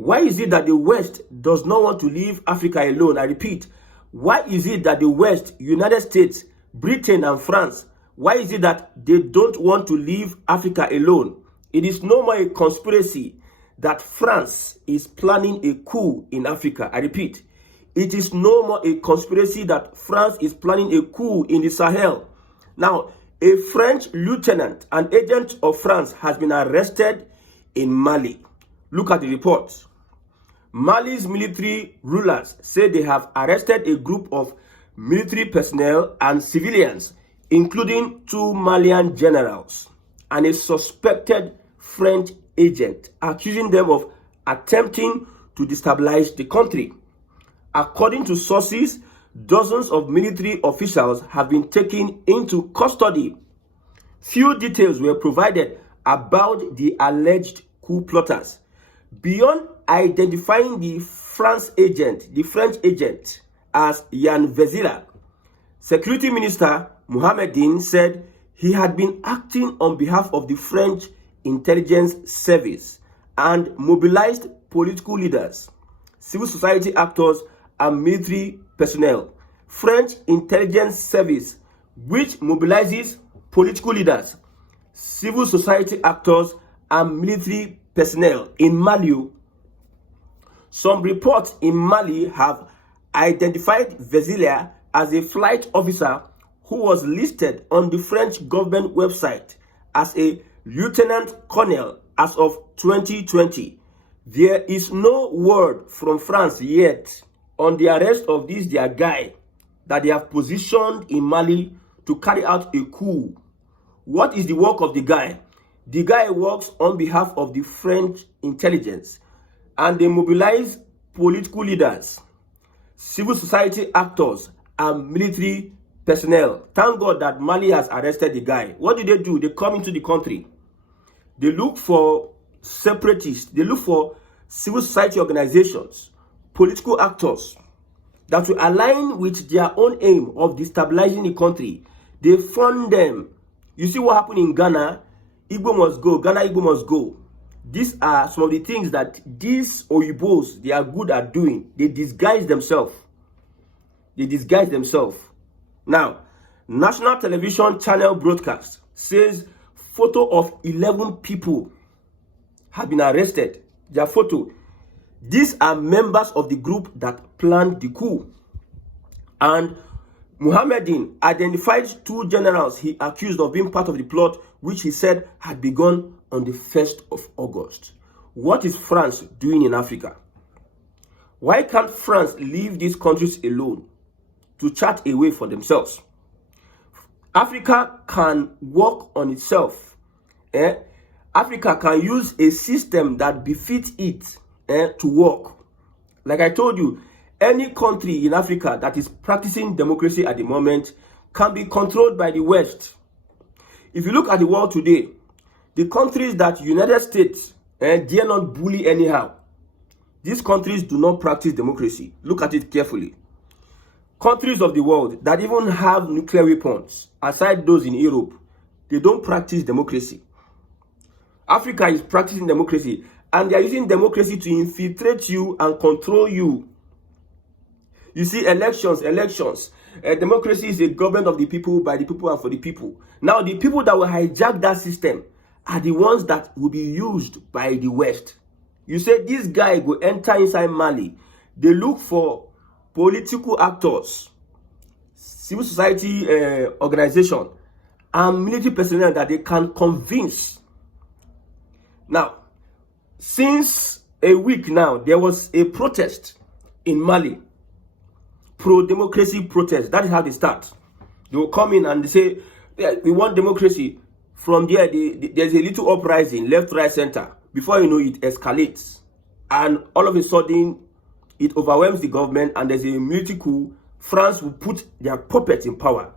Why is it that the West does not want to leave Africa alone? I repeat, why is it that the West, United States, Britain and France, why is it that they don't want to leave Africa alone? It is no more a conspiracy that France is planning a coup in Africa. I repeat, it is no more a conspiracy that France is planning a coup in the Sahel. Now, a French lieutenant, an agent of France, has been arrested in Mali. Look at the report. Mali's military rulers say they have arrested a group of military personnel and civilians, including 2 Malian generals and a suspected French agent, accusing them of attempting to destabilize the country. According to sources, dozens of military officials have been taken into custody. Few details were provided about the alleged coup plotters. Beyond identifying the French agent as Yann Vezira, Security Minister Mohamedine said he had been acting on behalf of the French intelligence service and mobilized political leaders, civil society actors, and military personnel. French intelligence service, which mobilizes political leaders, civil society actors, and military personnel in Mali. Some reports in Mali have identified Vezira as a flight officer who was listed on the French government website as a lieutenant colonel as of 2020. There is no word from France yet on the arrest of their guy that they have positioned in Mali to carry out a coup. What is the work of the guy? The guy works on behalf of the French intelligence, and they mobilize political leaders, civil society actors, and military personnel. Thank God that Mali has arrested the guy. What do? They come into the country. They look for separatists. They look for civil society organizations, political actors that will align with their own aim of destabilizing the country. They fund them. You see what happened in Ghana? Igbo must go. Ghana Igbo must go. These are some of the things that these Oyibos, they are good at doing. They disguise themselves. They disguise themselves. Now, national television channel broadcast says photo of 11 people have been arrested. Their photo. These are members of the group that planned the coup. And Mohamedine identified 2 generals he accused of being part of the plot, which he said had begun on the 1st of August. What is France doing in Africa? Why can't France leave these countries alone to chart a way for themselves? Africa can work on itself. Africa can use a system that befits it to work. Like I told you, any country in Africa that is practicing democracy at the moment can be controlled by the West. If you look at the world today, the countries that United States dare not bully anyhow, these countries do not practice democracy. Look at it carefully. Countries of the world that even have nuclear weapons, aside those in Europe, they don't practice democracy. Africa is practicing democracy, and they are using democracy to infiltrate you and control you. You see, elections. Democracy is a government of the people, by the people, and for the people. Now, the people that will hijack that system are the ones that will be used by the West. You say this guy will enter inside Mali. They look for political actors, civil society organization, and military personnel that they can convince. Now, since a week now, there was a protest in Mali. Pro-democracy protest. That is how they start. They will come in and they say, yeah, we want democracy. From there, there's a little uprising, left, right, center. Before you know it, escalates. And all of a sudden, it overwhelms the government and there's a military coup. France will put their puppets in power.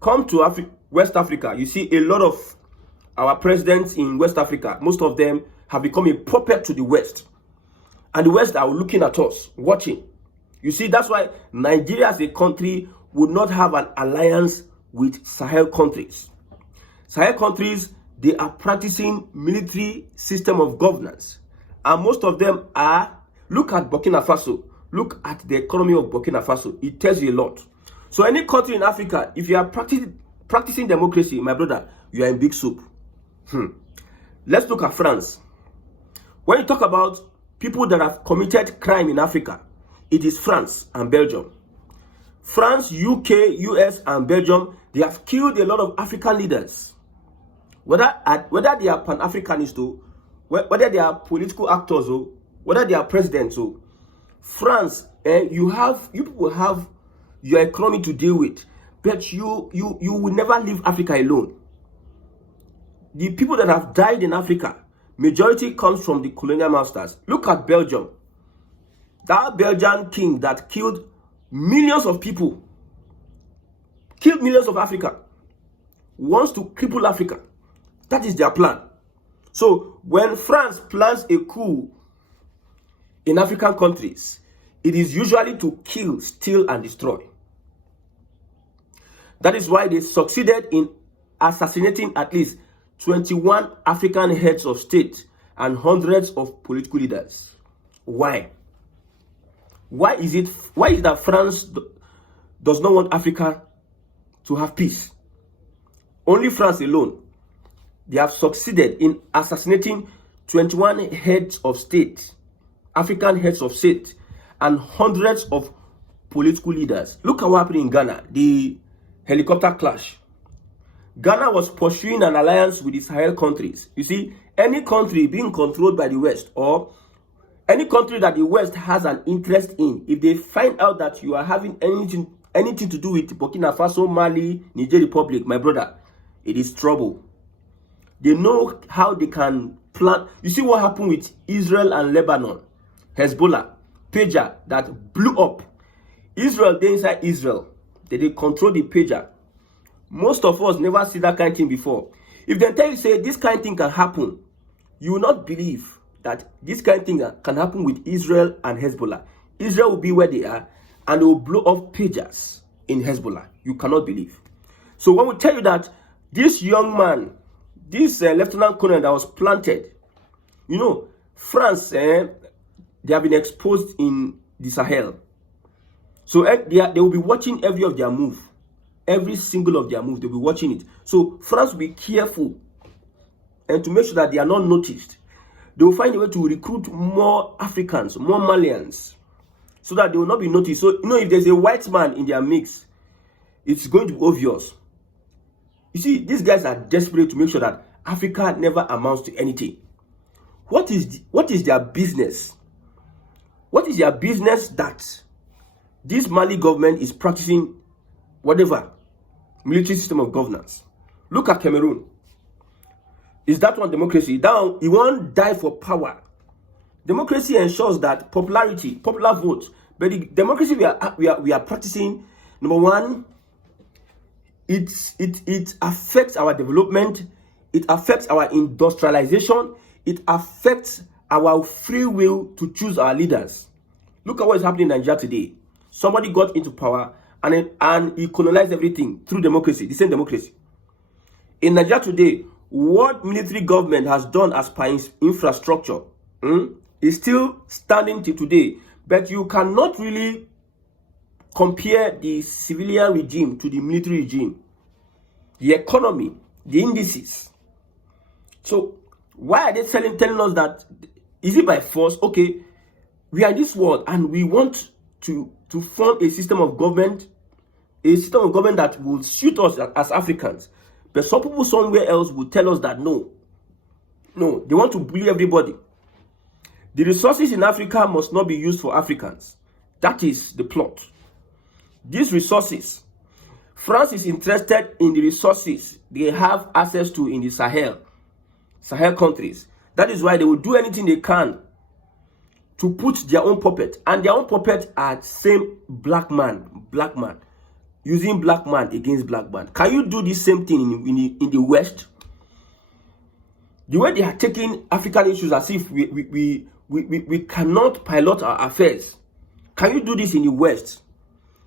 Come to West Africa, you see a lot of our presidents in West Africa, most of them have become a puppet to the West. And the West are looking at us, watching. You see, that's why Nigeria as a country would not have an alliance with Sahel countries. Sahel countries, they are practicing military system of governance. And most of them are, look at Burkina Faso. Look at the economy of Burkina Faso. It tells you a lot. So any country in Africa, if you are practicing democracy, my brother, you are in big soup. Let's look at France. When you talk about people that have committed crime in Africa, it is France and Belgium. France, UK, US, and Belgium, they have killed a lot of African leaders. Whether they are Pan-Africanists, whether they are political actors, or whether they are presidents. France, you people have your economy to deal with, but you will never leave Africa alone. The people that have died in Africa, majority comes from the colonial masters. Look at Belgium. That Belgian king that killed millions of people, killed millions of Africa, wants to cripple Africa. That is their plan. So when France plans a coup in African countries, it is usually to kill, steal, and destroy. That is why they succeeded in assassinating at least 21 African heads of state and hundreds of political leaders. Why? Why is it that France does not want Africa to have peace? Only France alone. They have succeeded in assassinating 21 heads of state, African heads of state, and hundreds of political leaders. Look at what happened in Ghana, the helicopter clash. Ghana was pursuing an alliance with the Sahel countries. You see, any country being controlled by the West, or any country that the West has an interest in, if they find out that you are having anything to do with Burkina Faso, Mali, Niger Republic, my brother, it is trouble. They know how they can plan. You see what happened with Israel and Lebanon, Hezbollah, pager that blew up. Israel, they inside Israel, they control the pager. Most of us never see that kind of thing before. If they tell you, say, this kind of thing can happen, you will not believe that this kind of thing can happen with Israel and Hezbollah. Israel will be where they are, and they will blow up pagers in Hezbollah. You cannot believe. So when we tell you that this young man, this lieutenant colonel that was planted, you know, France, they have been exposed in the Sahel. So they will be watching every of their move. Every single of their moves, they'll be watching it. So France will be careful, and to make sure that they are not noticed, they will find a way to recruit more Africans, more Malians, so that they will not be noticed. So, you know, if there's a white man in their mix, it's going to be obvious. You see, these guys are desperate to make sure that Africa never amounts to anything. What is their business? What is their business that this Mali government is practicing whatever military system of governance? Look at Cameroon. Is that one democracy? Down, you won't die for power. Democracy ensures that popularity, popular votes. But the democracy we are practicing, number one, it affects our development, it affects our industrialization, it affects our free will to choose our leaders. Look at what is happening in Nigeria today. Somebody got into power and he colonized everything through democracy, the same democracy. In Nigeria today, what military government has done as per infrastructure is still standing till today. But you cannot really compare the civilian regime to the military regime. The economy, the indices. So why are they telling us that? Is it by force? Okay, we are in this world and we want to form a system of government that will suit us as Africans. But some people somewhere else will tell us that no, they want to bully everybody. The resources in Africa must not be used for Africans. That is the plot. These resources, France is interested in the resources they have access to in the Sahel countries. That is why they will do anything they can to put their own puppet. And their own puppet are same black man, using black man against black man. Can you do the same thing in the West? The way they are taking African issues as if we cannot pilot our affairs. Can you do this in the West?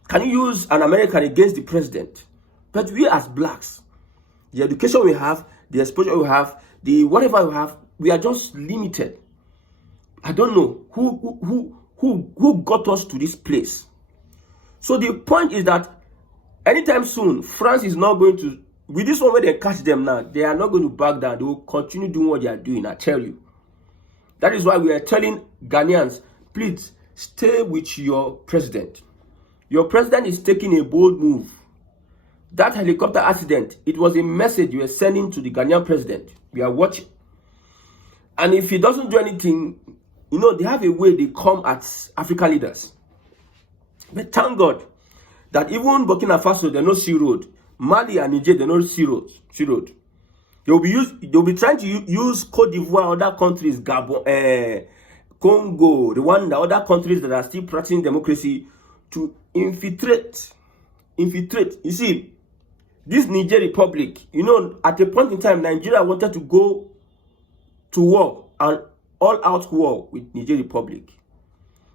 Can you use an American against the president? But we as blacks, the education we have, the exposure we have, the whatever we have, we are just limited. I don't know who got us to this place. So the point is that anytime soon, France is not going to, with this one where they catch them now, they are not going to back down. They will continue doing what they are doing, I tell you. That is why we are telling Ghanaians, please stay with your president. Your president is taking a bold move. That helicopter accident, it was a message you were sending to the Ghanaian president. We are watching. And if he doesn't do anything, you know, they have a way they come at African leaders. But thank God that even Burkina Faso, they know sea road. Mali and Niger, they know sea road. They'll be trying to use Cote d'Ivoire, other countries, Gabon, Congo, Rwanda, other countries that are still practicing democracy to infiltrate. You see, this Niger Republic, you know, at a point in time, Nigeria wanted to go to war, an all-out war with Niger Republic.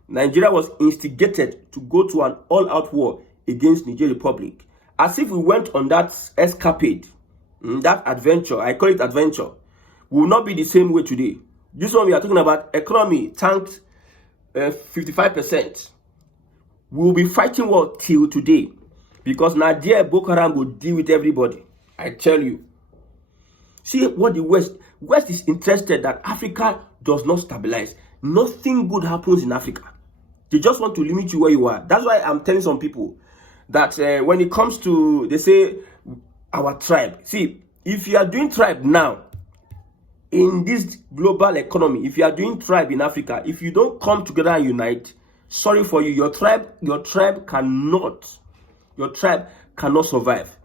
Nigeria was instigated to go to an all-out war against Niger Republic. As if we went on that escapade, that adventure, I call it adventure, will not be the same way today. This one we are talking about, economy tanked 55%. We will be fighting war till today. Because Nigeria Boko Haram will deal with everybody. I tell you. See what the West is interested that Africa does not stabilize. Nothing good happens in Africa. They just want to limit you where you are. That's why I'm telling some people that when it comes to, they say, our tribe. See, if you are doing tribe now, in this global economy, if you are doing tribe in Africa, if you don't come together and unite, sorry for you, your tribe cannot survive.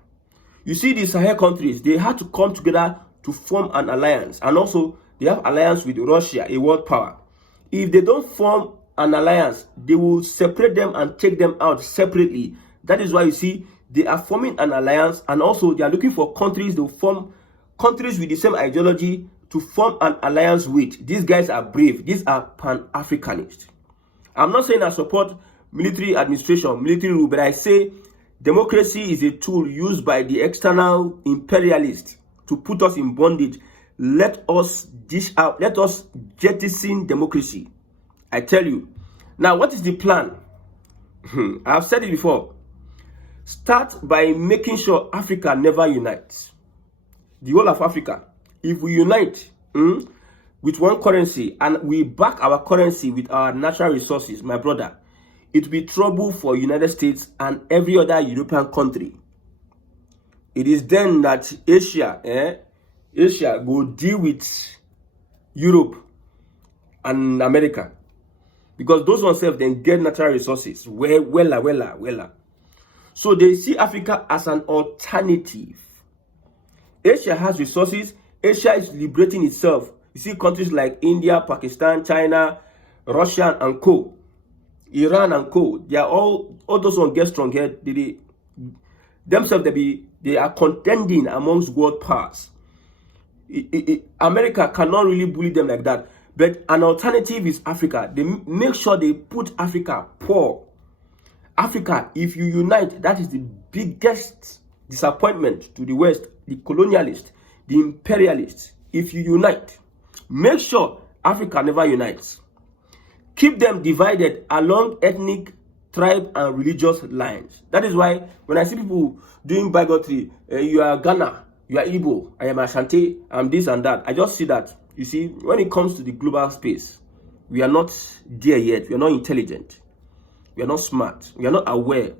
You see, the Sahel countries, they had to come together to form an alliance. And also, they have alliance with Russia, a world power. If they don't form an alliance, they will separate them and take them out separately. That is why you see, they are forming an alliance, and also they are looking for countries, to form countries with the same ideology to form an alliance with. These guys are brave. These are Pan-Africanists. I'm not saying I support military administration, military rule, but I say democracy is a tool used by the external imperialists to put us in bondage. Let us dish out, let us jettison democracy. I tell you. Now, what is the plan? I've said it before. Start by making sure Africa never unites. The whole of Africa. If we unite with one currency and we back our currency with our natural resources, my brother, it will be trouble for United States and every other European country. It is then that Asia will deal with Europe and America. Because those ones then get natural resources. Wella. So they see Africa as an alternative. Asia has resources. Asia is liberating itself. You see countries like India, Pakistan, China, Russia, and co. Iran and co. They are all those ones get strong here. They are contending amongst world powers. America cannot really bully them like that. But an alternative is Africa. They make sure they put Africa poor. Africa, if you unite, that is the biggest disappointment to the West, the colonialists, the imperialists. If you unite, make sure Africa never unites. Keep them divided along ethnic, tribe, and religious lines. That is why when I see people doing bigotry, you are Ghana, you are Igbo, I am Ashanti, I'm this and that. I just see that. You see, when it comes to the global space, we are not there yet. We are not intelligent. We are not smart. We are not aware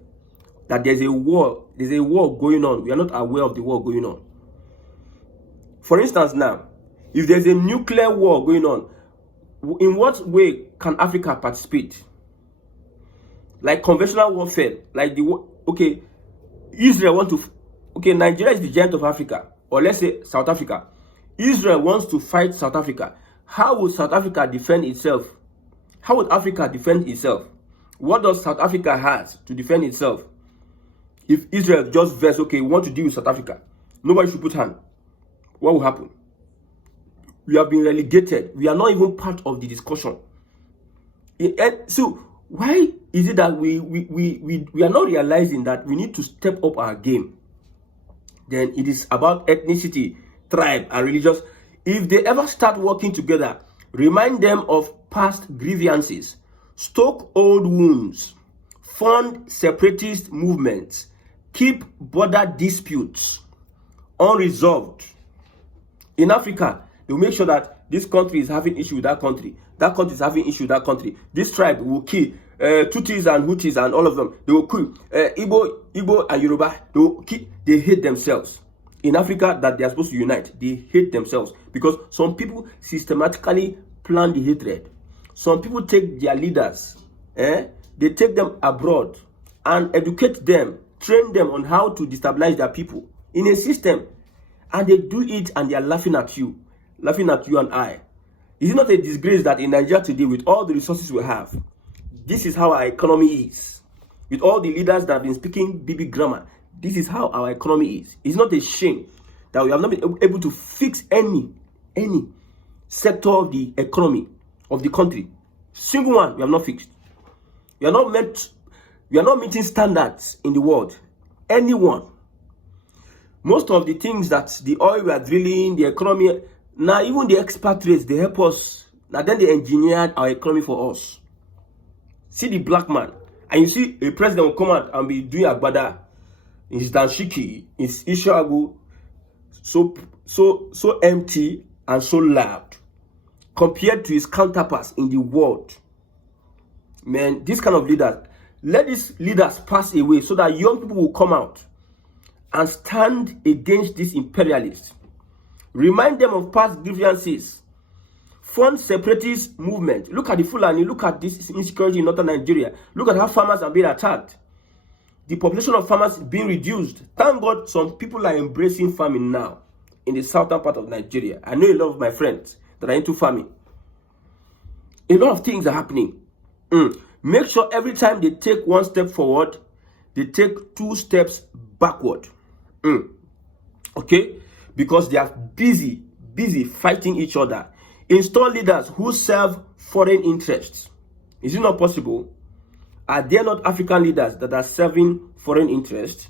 that there's a war. There's a war going on. We are not aware of the war going on. For instance, now, if there's a nuclear war going on, in what way can Africa participate? Like conventional warfare, like Israel want to, Nigeria is the giant of Africa, or let's say South Africa. Israel wants to fight South Africa. How would South Africa defend itself? How would Africa defend itself? What does South Africa have to defend itself? If Israel just vests, we want to deal with South Africa, nobody should put hand. What will happen? We have been relegated. We are not even part of the discussion. And so why is it that we are not realizing that we need to step up our game? Then it is about ethnicity, tribe, and religious. If they ever start working together, remind them of past grievances, stoke old wounds, fund separatist movements, keep border disputes unresolved. In Africa, they will make sure that this country is having issue with that country is having issue with that country. This tribe will kill Tutsis and Hutus and all of them. They will kill Igbo and Yoruba. They will kill. They hate themselves. In Africa, that they are supposed to unite, they hate themselves because some people systematically plan the hatred. Some people take their leaders, they take them abroad and educate them, train them on how to destabilize their people in a system, and they do it and they are laughing at you and I. Is it not a disgrace that in Nigeria today, with all the resources we have, this is how our economy is? With all the leaders that have been speaking BB grammar, this is how our economy is. It's not a shame that we have not been able to fix any sector of the economy of the country. Single one we have not fixed. We are not meeting standards in the world. Anyone. Most of the things that the oil we are drilling, the economy, now even the expatriates, they help us. Now then they engineered our economy for us. See the black man. And you see a president will come out and be doing agbada. His danshiki, his ishagu, so empty and so loud compared to his counterparts in the world. Man, this kind of leaders, let these leaders pass away so that young people will come out and stand against these imperialists. Remind them of past grievances. Fund separatist movement. Look at the Fulani. Look at this insecurity in northern Nigeria. Look at how farmers are being attacked. The population of farmers is being reduced. Thank God some people are embracing farming now in the southern part of Nigeria. I know a lot of my friends that are into farming. A lot of things are happening. Make sure every time they take one step forward, they take 2 steps backward. Okay? Because they are busy fighting each other. Install leaders who serve foreign interests. Is it not possible? Are there not African leaders that are serving foreign interests?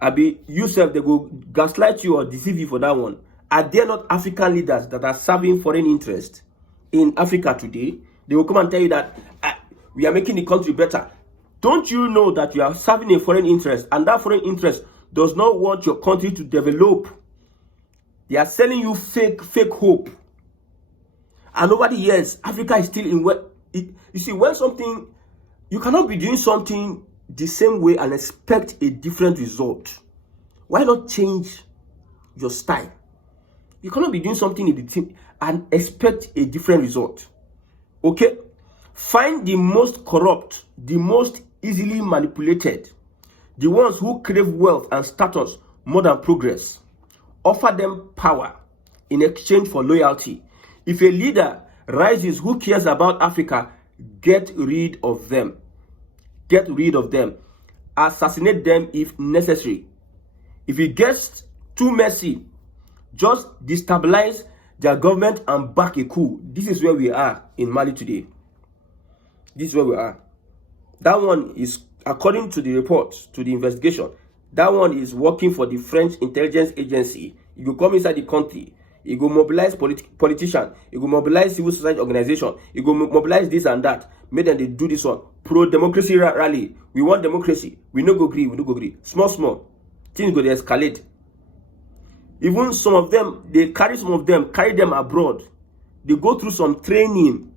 Abi, yourself, they will gaslight you or deceive you for that one. Are there not African leaders that are serving foreign interests in Africa today? They will come and tell you that we are making the country better. Don't you know that you are serving a foreign interest, and that foreign interest does not want your country to develop? They are selling you fake hope. And over the years, Africa is still in what you see, when something, you cannot be doing something the same way and expect a different result. Why not change your style? You cannot be doing something in the team and expect a different result. Okay? Find the most corrupt, the most easily manipulated, the ones who crave wealth and status more than progress. Offer them power in exchange for loyalty. If a leader rises who cares about Africa, get rid of them. Get rid of them. Assassinate them if necessary. If it gets too messy, just destabilize their government and back a coup. This is where we are in Mali today. This is where we are. That one is, according to the report, to the investigation, that one is working for the French intelligence agency. You go come inside the country. You go mobilize politicians. You go mobilize civil society organization. You go mobilize this and that. Make them they do this one. Pro-democracy rally. We want democracy. We no go agree. We no go agree. Small. Things go to escalate. Even some of them, carry them abroad. They go through some training.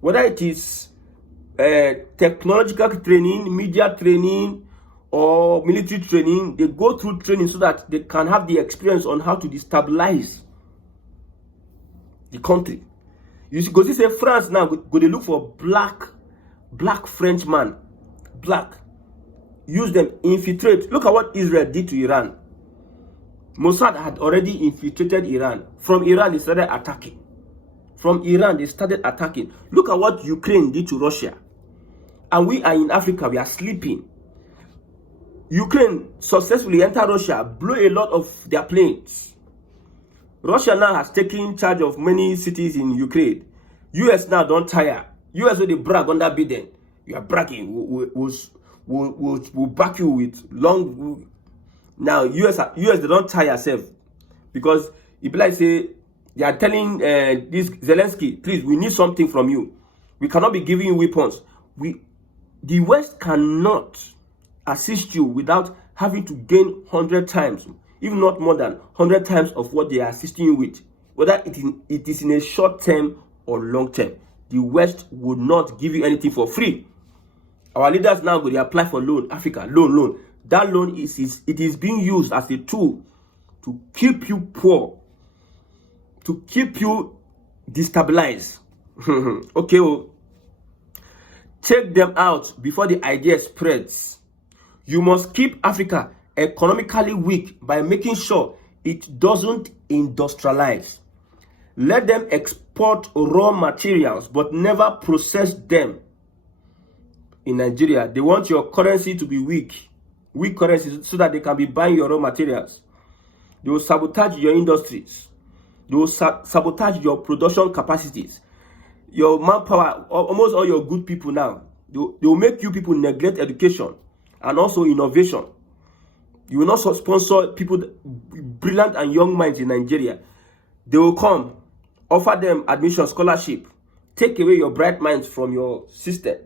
Whether it is technological training, media training, or military training, they go through training so that they can have the experience on how to destabilize the country. You see, because you say France now, go they look for black French man, black. Use them, infiltrate. Look at what Israel did to Iran. Mossad had already infiltrated Iran. From Iran, they started attacking. Look at what Ukraine did to Russia. And we are in Africa, we are sleeping. Ukraine successfully entered Russia, blew a lot of their planes. Russia now has taken charge of many cities in Ukraine. US now don't tire. US will they brag under Biden. You are bragging. We'll back you with long. Now US they don't tire yourself because if like say They are telling this Zelensky, please, we need something from you. We cannot be giving you weapons. The West cannot assist you without having to gain 100 times, if not more than 100 times of what they are assisting you with, whether it is in a short term or long term. The West would not give you anything for free. Our leaders now go, they apply for loan, Africa, loan. That loan is being used as a tool to keep you poor, to keep you destabilized. Okay, oh. Take them out before the idea spreads. You must keep Africa economically weak by making sure it doesn't industrialize. Let them export raw materials but never process them. In Nigeria, they want your currency to be weak currency, so that they can be buying your raw materials. They will sabotage your industries. They will sabotage your production capacities, your manpower, almost all your good people now. They will make you people neglect education and also innovation. You will not sponsor people, brilliant and young minds in Nigeria. They will come, offer them admission, scholarship, take away your bright minds from your system.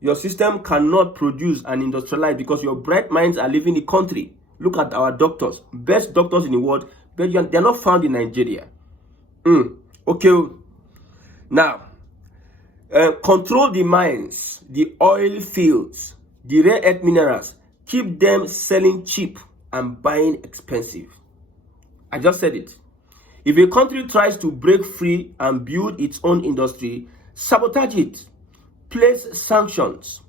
Your system cannot produce and industrialize because your bright minds are leaving the country. Look at our doctors, best doctors in the world, but they're not found in Nigeria. Okay. Now, control the mines, the oil fields, the rare earth minerals. Keep them selling cheap and buying expensive. I just said it. If a country tries to break free and build its own industry, sabotage it. Place sanctions,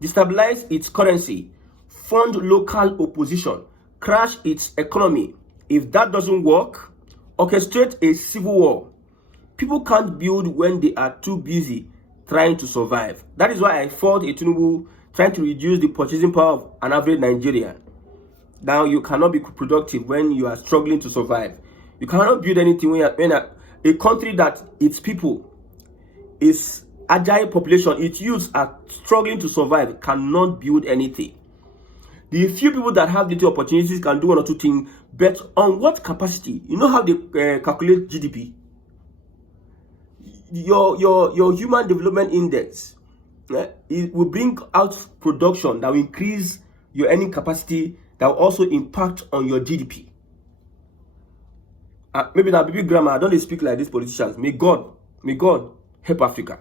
destabilize its currency, fund local opposition, crash its economy. If that doesn't work, orchestrate a civil war. People can't build when they are too busy trying to survive. That is why I fought a Tinubu trying to reduce the purchasing power of an average Nigerian. Now, you cannot be productive when you are struggling to survive. You cannot build anything when a country that its people is agile population, its youths are struggling to survive, cannot build anything. The few people that have little opportunities can do one or two things, but on what capacity? You know how they calculate GDP? Your human development index, it will bring out production that will increase your earning capacity, that will also impact on your GDP. Maybe now, baby grandma, I don't speak like these politicians. May God help Africa.